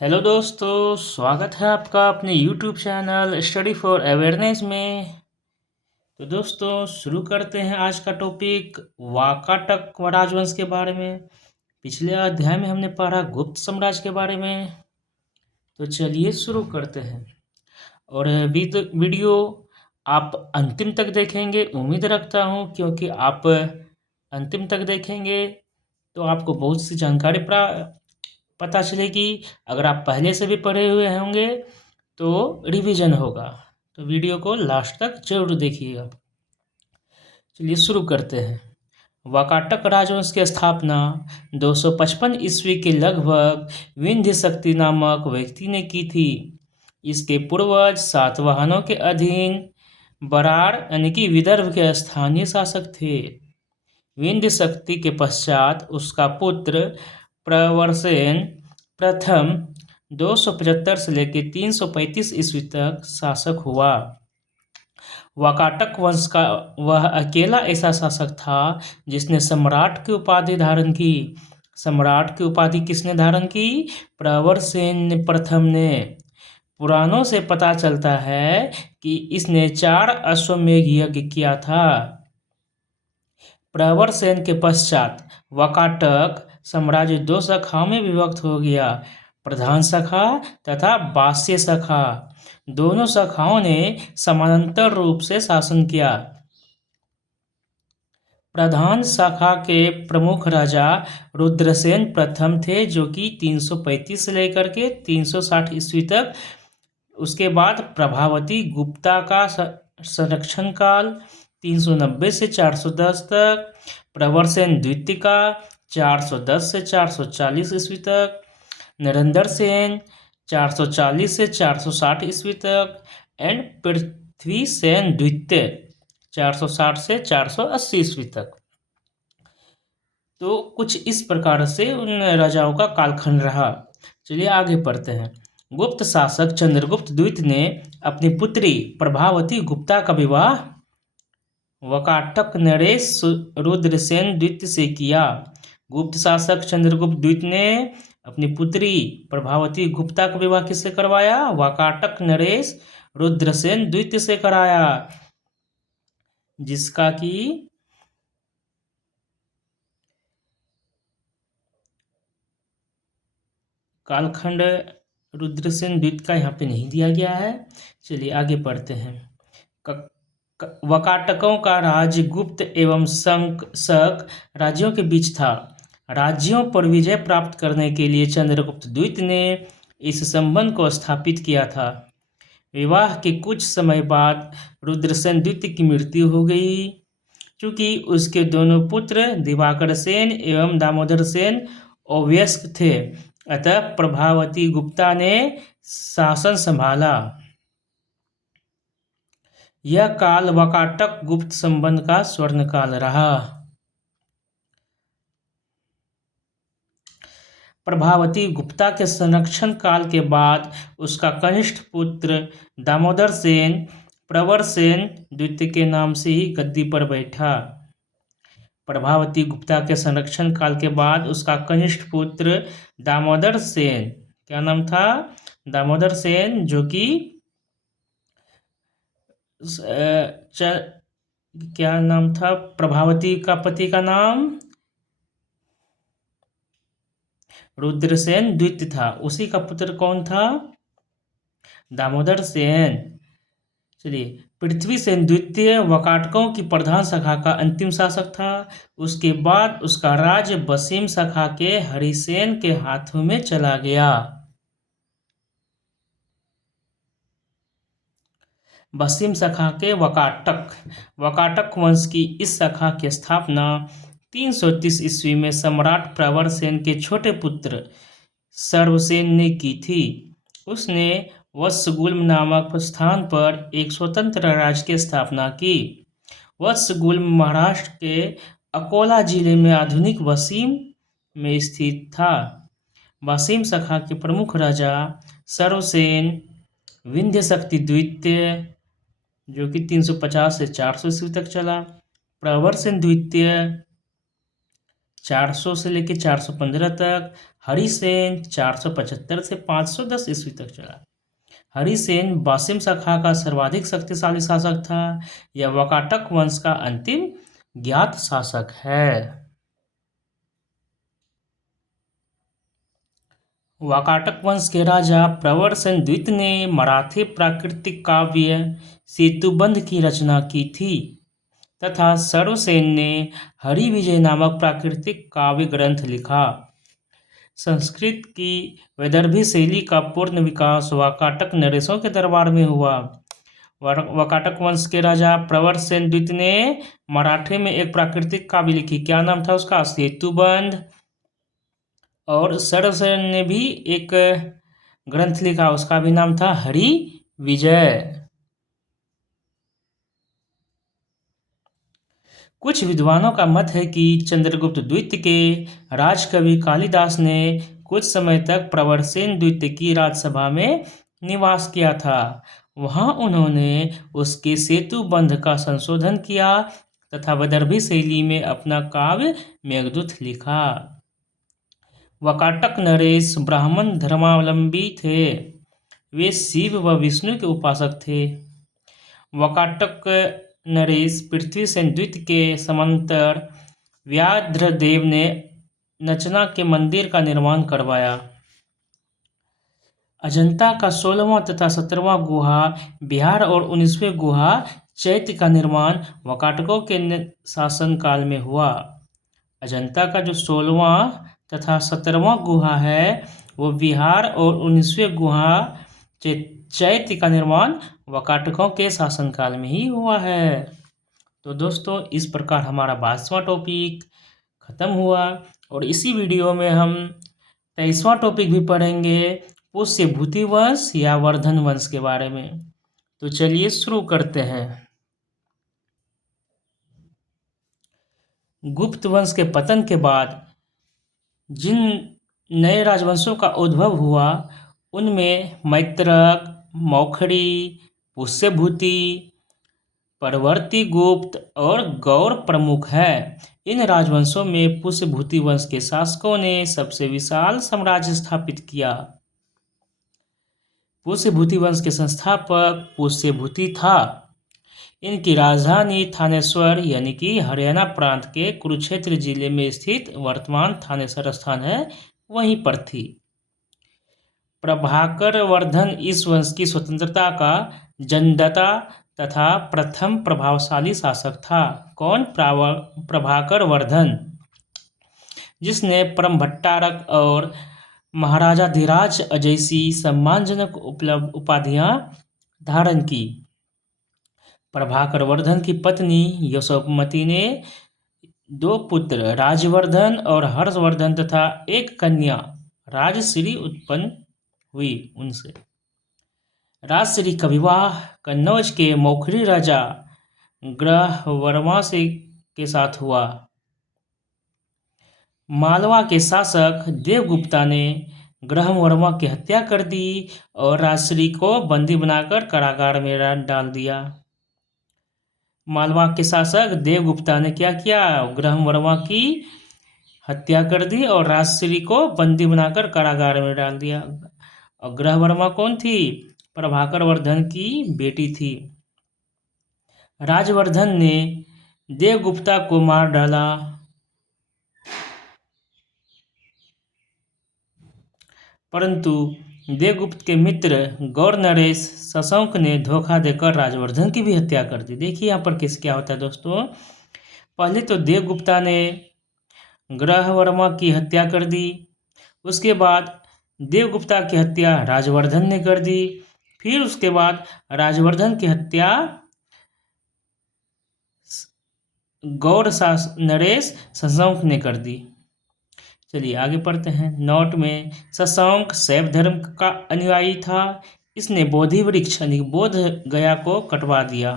Hello दोस्तों, स्वागत है आपका अपने YouTube channel study for awareness में। तो दोस्तों शुरू करते हैं आज का टॉपिक वाकाटक राजवंश के बारे में। पिछले अध्याय में हमने पढ़ा गुप्त साम्राज्य के बारे में। तो चलिए शुरू करते हैं। और वीडियो आप अंतिम तक देखेंगे उम्मीद रखता हूँ, क्योंकि आप अंतिम तक देखेंगे तो आपको बहुत सी जानकारी पता चलेगी। अगर आप पहले से भी पढ़े हुए होंगे तो रिवीजन होगा। तो वीडियो को लास्ट तक जरूर देखिएगा। चलिए शुरू करते हैं। वाकाटक राजवंश की स्थापना 255 ईस्वी के लगभग विंध्य शक्ति नामक व्यक्ति ने की थी। इसके पूर्वज सातवाहनों के अधीन बराड़ यानी कि विदर्भ के स्थानीय शासक थे। विंध्य शक्ति के पश्चात उसका पुत्र प्रवरसेन प्रथम 275 से लेकर 335 ईस्वी तक शासक हुआ। वाकाटक वंश का वह अकेला ऐसा शासक था जिसने सम्राट की उपाधि धारण की। सम्राट की उपाधि किसने धारण की? प्रवरसेन प्रथम ने। पुराणों से पता चलता है कि इसने 4 अश्वमेध यज्ञ किया था। प्रवरसेन के पश्चात वाकाटक साम्राज्य 2 शाखाओं में विभक्त हो गया, प्रधान शाखा तथा बाह्य शाखा। दोनों शाखाओं ने समानांतर रूप से शासन किया। प्रधान शाखा के प्रमुख राजा रुद्रसेन प्रथम थे, जो कि 335 से लेकर के 360 ईस्वी तक। उसके बाद प्रभावती गुप्ता का संरक्षण काल 390 से 410 तक, प्रवरसेन द्वितीय का 410 से 440 ईस्वी तक, नरेंद्र सेन 440 से 460 ईस्वी तक एंड पृथ्वी सेन द्वितीय 460 से 480 ईस्वी तक। तो कुछ इस प्रकार से उन राजाओं का कालखंड रहा। चलिए आगे पढ़ते हैं। गुप्त शासक चंद्रगुप्त द्वितीय ने अपनी पुत्री प्रभावती गुप्ता का विवाह वाकाटक नरेश रुद्रसेन द्वितीय से किया। गुप्त शासक चंद्रगुप्त द्वितीय ने अपनी पुत्री प्रभावती गुप्ता का विवाह किससे करवाया? वाकाटक नरेश रुद्रसेन द्वितीय से कराया, जिसका कि कालखंड रुद्रसेन द्वितीय का यहाँ पे नहीं दिया गया है। चलिए आगे पढ़ते हैं। वाकाटकों का राज्य गुप्त एवं शक राज्यों के बीच था। राज्यों पर विजय प्राप्त करने के लिए चंद्रगुप्त द्वितीय ने इस संबंध को स्थापित किया था। विवाह के कुछ समय बाद रुद्रसेन द्वितीय की मृत्यु हो गई। चूंकि उसके दोनों पुत्र दिवाकर सेन एवं दामोदर सेन अवयस्क थे, अतः प्रभावती गुप्ता ने शासन संभाला। यह काल वाकाटक गुप्त संबंध का स्वर्ण काल रहा। प्रभावती गुप्ता के संरक्षण काल के बाद उसका कनिष्ठ पुत्र दामोदर सेन प्रवरसेन द्वितीय के नाम से ही गद्दी पर बैठा। प्रभावती गुप्ता के संरक्षण काल के बाद उसका कनिष्ठ पुत्र दामोदर सेन, क्या नाम था? दामोदर सेन, जो कि क्या नाम था प्रभावती का पति का नाम? रुद्रसेन द्वितीय था। उसी का पुत्र कौन था? दामोदर सेन। चलिए, पृथ्वी सेन द्वितीय वाकाटकों की प्रधान शाखा का अंतिम शासक था। उसके बाद उसका राज्य बसीम शाखा के हरिसेन के हाथों में चला गया। बसीम शाखा के वाकाटक वंश की इस शाखा की स्थापना 330 ईस्वी में सम्राट प्रवरसेन के छोटे पुत्र सर्वसेन ने की थी। उसने वत्सगुल्म नामक स्थान पर एक स्वतंत्र राज्य की स्थापना की। वत्सगुल्म महाराष्ट्र के अकोला जिले में आधुनिक वसीम में स्थित था। वसीम शाखा के प्रमुख राजा सर्वसेन, विंध्य शक्ति द्वितीय, जो कि 350 से 400 ईस्वी तक चला, प्रवरसेन द्वितीय 400 से लेकर 415 तक, हरिसेन 475 से 510 ईस्वी तक चला। हरिसेन वासिम शाखा का सर्वाधिक शक्तिशाली शासक था। यह वाकाटक वंश का अंतिम ज्ञात शासक है। वाकाटक वंश के राजा प्रवर सेन द्वितीय ने मराठी प्राकृतिक काव्य सेतुबंध की रचना की थी तथा सर्वसेन ने हरिविजय नामक प्राकृतिक काव्य ग्रंथ लिखा। संस्कृत की वैदर्भी शैली का पूर्ण विकास वाकाटक नरेशों के दरबार में हुआ। वाकाटक वंश के राजा प्रवर सेन द्वितीय ने मराठी में एक प्राकृतिक काव्य लिखी। क्या नाम था उसका? सेतुबंध। और सर्वसेन ने भी एक ग्रंथ लिखा, उसका भी नाम था हरि विजय। कुछ विद्वानों का मत है कि चंद्रगुप्त द्वितीय के राजकवि कालिदास ने कुछ समय तक प्रवर सेन द्वितीय की राजसभा में निवास किया था। वहां उन्होंने उसके सेतुबंध का संशोधन किया तथा वैदर्भी शैली में अपना काव्य मेघदूत लिखा। वाकाटक नरेश ब्राह्मण धर्मावलंबी थे। वे शिव व विष्णु के उपासक थे। वाकाटक नरेश पृथ्वीसेन द्वितीय के समांतर व्याघ्रदेव ने नचना के मंदिर का निर्माण करवाया। अजंता का 16वां तथा 17वां गुहा बिहार और 19वें गुहा चैत्य का निर्माण वाकाटकों के शासनकाल में हुआ। अजंता का जो 16वां तथा 17वां गुहा है वो बिहार और 19वें गुहा चैत्य का निर्माण वाकाटकों के शासनकाल में ही हुआ है। तो दोस्तों, इस प्रकार हमारा 22वां टॉपिक खत्म हुआ और इसी वीडियो में हम 23वां टॉपिक भी पढ़ेंगे, पुष्यभूति वंश या वर्धन वंश के बारे में। तो चलिए शुरू करते हैं। गुप्त वंश के पतन के बाद जिन नए राजवंशों का उद्भव हुआ उनमें मैत्रक, मौखरी, पुष्यभूति, परवर्ती गुप्त और गौर प्रमुख है। इन राजवंशों में पुष्यभूति वंश के शासकों ने सबसे विशाल साम्राज्य स्थापित किया। पुष्यभूति वंश के संस्थापक पुष्यभूति था। इनकी राजधानी थानेश्वर यानी कि हरियाणा प्रांत के कुरुक्षेत्र जिले में स्थित वर्तमान थानेश्वर स्थान है, वहीं पर थी। प्रभाकर वर्धन इस वंश की स्वतंत्रता का जन्मदाता तथा प्रथम प्रभावशाली शासक था। कौन? प्रभाकर वर्धन, जिसने परमभट्टारक और महाराजाधिराज जैसी सम्मानजनक उपाधियां धारण की। प्रभाकर वर्धन की पत्नी यशोमती ने 2 पुत्र राजवर्धन और हर्षवर्धन तथा एक कन्या राजश्री उत्पन्न हुई। उनसे राजश्री का विवाह कन्नौज के मौखरी राजा ग्रहवर्मा के साथ हुआ। मालवा के शासक देवगुप्ता ने ग्रहवर्मा की हत्या कर दी और राजश्री को बंदी बनाकर कारागार में डाल दिया। मालवा के शासक देवगुप्ता ने क्या किया? ग्रहवर्मा की हत्या कर दी और राजश्री को बंदी बनाकर कारागार में डाल दिया। और ग्रहवर्मा कौन थी? प्रभाकर वर्धन की बेटी थी। राजवर्धन ने देवगुप्ता को मार डाला। परंतु देवगुप्त के मित्र गौर नरेश शशांक ने धोखा देकर राजवर्धन की भी हत्या कर दी। देखिए यहाँ पर क्या होता है दोस्तों। पहले तो देवगुप्ता ने ग्रहवर्मा की हत्या कर दी, उसके बाद देवगुप्ता की हत्या राजवर्धन ने कर दी, फिर उसके बाद राजवर्धन की हत्या गौर नरेश शशांक ने कर दी। चलिए आगे पढ़ते हैं। नोट में शशांक शैव धर्म का अनुयायी था। इसने बोधि वृक्ष यानी बोध गया को कटवा दिया।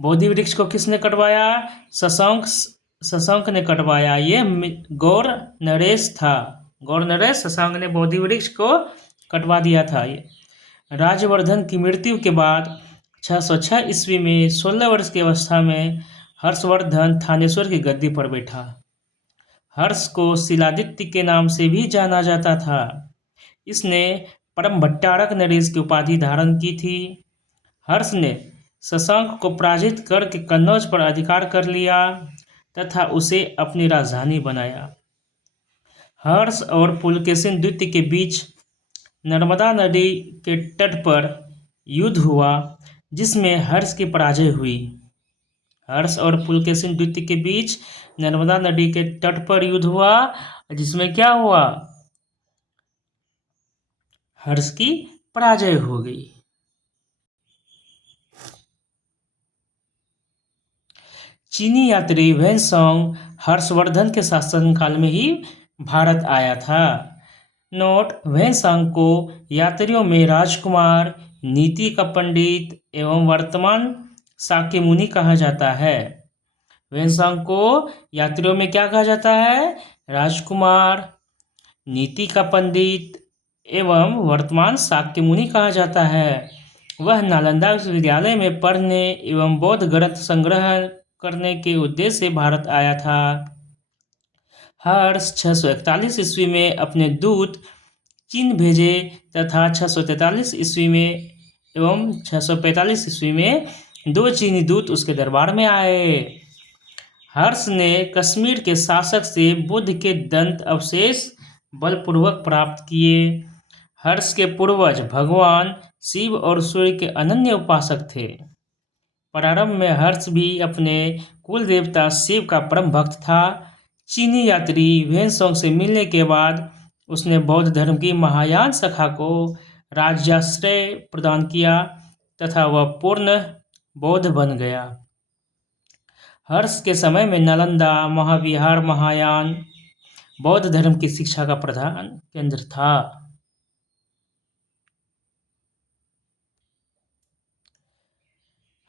बोधि वृक्ष को किसने कटवाया? शशांक ने कटवाया। ये गौर नरेश था। गौर नरेश शशांक ने बोधि वृक्ष को कटवा दिया था। राजवर्धन की मृत्यु के बाद 606 ईस्वी में 16 वर्ष की अवस्था में हर्षवर्धन थानेश्वर की गद्दी पर बैठा। हर्ष को शिलादित्य के नाम से भी जाना जाता था। इसने परम भट्टारक नरेश की उपाधि धारण की थी। हर्ष ने शशांक को पराजित करके कन्नौज पर अधिकार कर लिया तथा उसे अपनी राजधानी बनाया। हर्ष और पुलकेशिन द्वितीय के बीच नर्मदा नदी के तट पर युद्ध हुआ जिसमें हर्ष की पराजय हुई। हर्ष और पुलकेशिन द्वितीय के बीच नर्मदा नदी के तट पर युद्ध हुआ जिसमें क्या हुआ, हर्ष की पराजय हो गई। चीनी यात्री वैनसोंग हर्षवर्धन के शासनकाल में ही भारत आया था। नोट: वैनसोंग को यात्रियों में राजकुमार, नीति का पंडित एवं वर्तमान शाक्य मुनि कहा जाता है। वैनसोंग को यात्रियों में क्या कहा जाता है? राजकुमार, नीति का पंडित एवं वर्तमान शाक्य मुनि कहा जाता है। वह नालंदा विश्वविद्यालय में पढ़ने एवं बौद्ध ग्रंथ संग्रह करने के उद्देश्य से भारत आया था। हर्ष 641 ईस्वी में अपने दूत चीन भेजे तथा 643 ईस्वी में एवं 645 ईस्वी में 2 चीनी दूत उसके दरबार में आए। हर्ष ने कश्मीर के शासक से बुद्ध के दंत अवशेष बलपूर्वक प्राप्त किए। हर्ष के पूर्वज भगवान शिव और सूर्य के अनन्य उपासक थे। प्रारंभ में हर्ष भी अपने कुल देवता शिव का परम भक्त था। चीनी यात्री वैनसोंग से मिलने के बाद उसने बौद्ध धर्म की महायान शाखा को राज्याश्रय प्रदान किया तथा वह पूर्ण बौद्ध बन गया। हर्ष के समय में नालंदा महाविहार महायान बौद्ध धर्म की शिक्षा का प्रधान केंद्र था।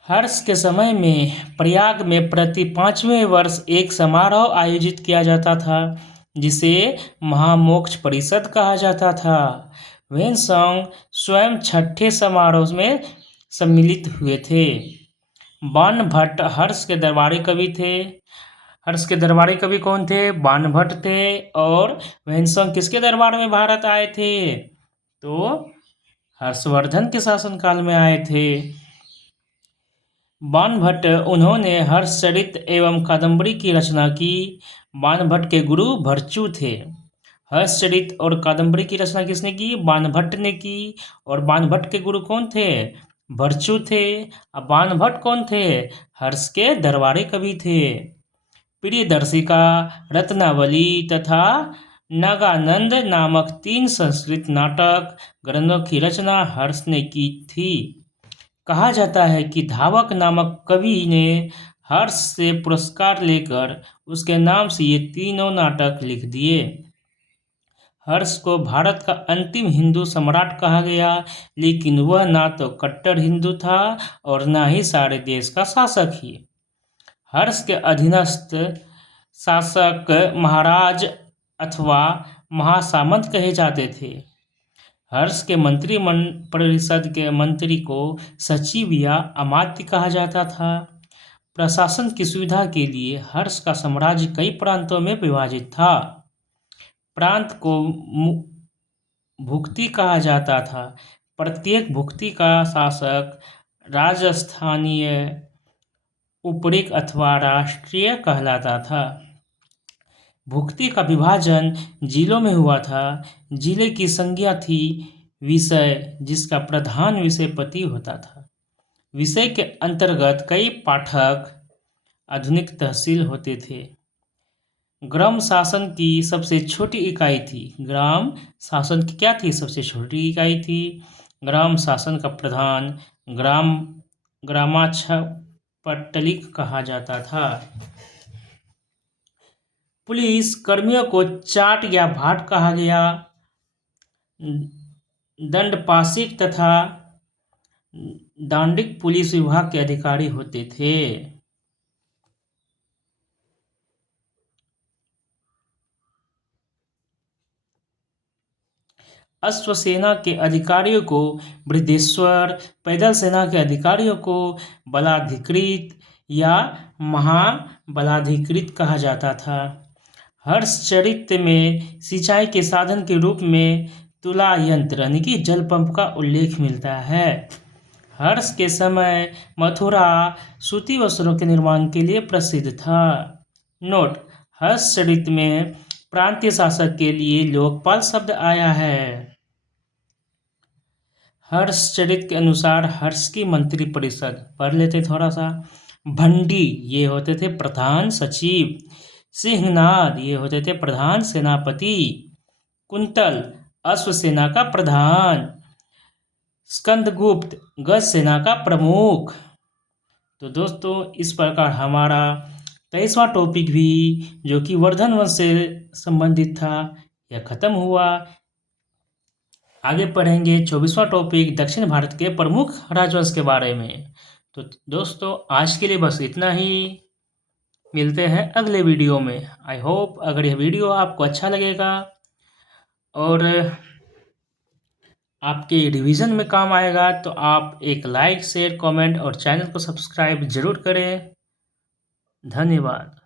हर्ष के समय में प्रयाग में प्रति 5वें वर्ष एक समारोह आयोजित किया जाता था जिसे महामोक्ष परिषद कहा जाता था। वैनसोंग स्वयं छठे समारोह में सम्मिलित हुए थे। बाणभट्ट हर्ष के दरबारी कवि थे। हर्ष के दरबारी कवि कौन थे? बाणभट्ट थे। और वैनसोंग किसके दरबार में भारत आए थे? तो हर्षवर्धन के शासनकाल में आए थे। बाणभट्ट उन्होंने हर्षचरित एवं कादंबरी की रचना की। बाणभट्ट के गुरु भर्तृ थे। हर्षचरित और कादंबरी की रचना किसने की? बाणभट्ट ने की। और बाणभट्ट के गुरु कौन थे? भर्तृ थे। अब बाणभट्ट कौन थे? हर्ष के दरबारी कवि थे। प्रियदर्शिका, रत्नावली तथा नागानंद नामक 3 संस्कृत नाटक ग्रंथों की रचना हर्ष ने की थी। कहा जाता है कि धावक नामक कवि ने हर्ष से पुरस्कार लेकर उसके नाम से ये तीनों नाटक लिख दिए। हर्ष को भारत का अंतिम हिंदू सम्राट कहा गया, लेकिन वह ना तो कट्टर हिंदू था और ना ही सारे देश का शासक ही। हर्ष के अधीनस्थ शासक महाराज अथवा महासामंत कहे जाते थे। हर्ष के मंत्री परिषद के मंत्री को सचिव या अमात्य कहा जाता था। प्रशासन की सुविधा के लिए हर्ष का साम्राज्य कई प्रांतों में विभाजित था। प्रांत को भुक्ति कहा जाता था। प्रत्येक भुक्ति का शासक राजस्थानीय, उपरिक अथवा राष्ट्रीय कहलाता था। भुक्ति का विभाजन जिलों में हुआ था। जिले की संज्ञा थी विषय, जिसका प्रधान विषयपति होता था। विषय के अंतर्गत कई पाठक आधुनिक तहसील होते थे। ग्राम शासन की सबसे छोटी इकाई थी। ग्राम शासन की क्या थी? सबसे छोटी इकाई थी। ग्राम शासन का प्रधान ग्रामाध्यपटलिक कहा जाता था। पुलिस कर्मियों को चाट या भाट कहा गया। दंडपाशिक तथा दांडिक पुलिस विभाग के अधिकारी होते थे। अश्व सेना के अधिकारियों को बृहदेश्वर, पैदल सेना के अधिकारियों को बलाधिकृत या महाबलाधिकृत कहा जाता था। हर्षचरित में सिंचाई के साधन के रूप में तुला यंत्र यानी कि जल पंप का उल्लेख मिलता है। हर्ष के समय मथुरा सूती वस्त्रों के निर्माण के लिए प्रसिद्ध था। नोट: हर्षचरित में प्रांतीय शासक के लिए लोकपाल शब्द आया है। हर्षचरित के अनुसार हर्ष की मंत्रिपरिषद पढ़ लेते थोड़ा सा। भंडी ये होते थे प्रधान सचिव। सिंहनाद ये होते थे प्रधान सेनापति। कुंतल अश्वसेना का प्रधान। स्कंदगुप्त गज सेना का प्रमुख। तो दोस्तों इस प्रकार हमारा 23वां टॉपिक भी जो कि वर्धन वंश से संबंधित था यह खत्म हुआ। आगे पढ़ेंगे 24वां टॉपिक दक्षिण भारत के प्रमुख राजवंश के बारे में। तो दोस्तों आज के लिए बस इतना ही। मिलते हैं अगले वीडियो में। आई होप अगर यह वीडियो आपको अच्छा लगेगा और आपके रिवीजन में काम आएगा तो आप एक लाइक शेयर कमेंट और चैनल को सब्सक्राइब जरूर करें। धन्यवाद।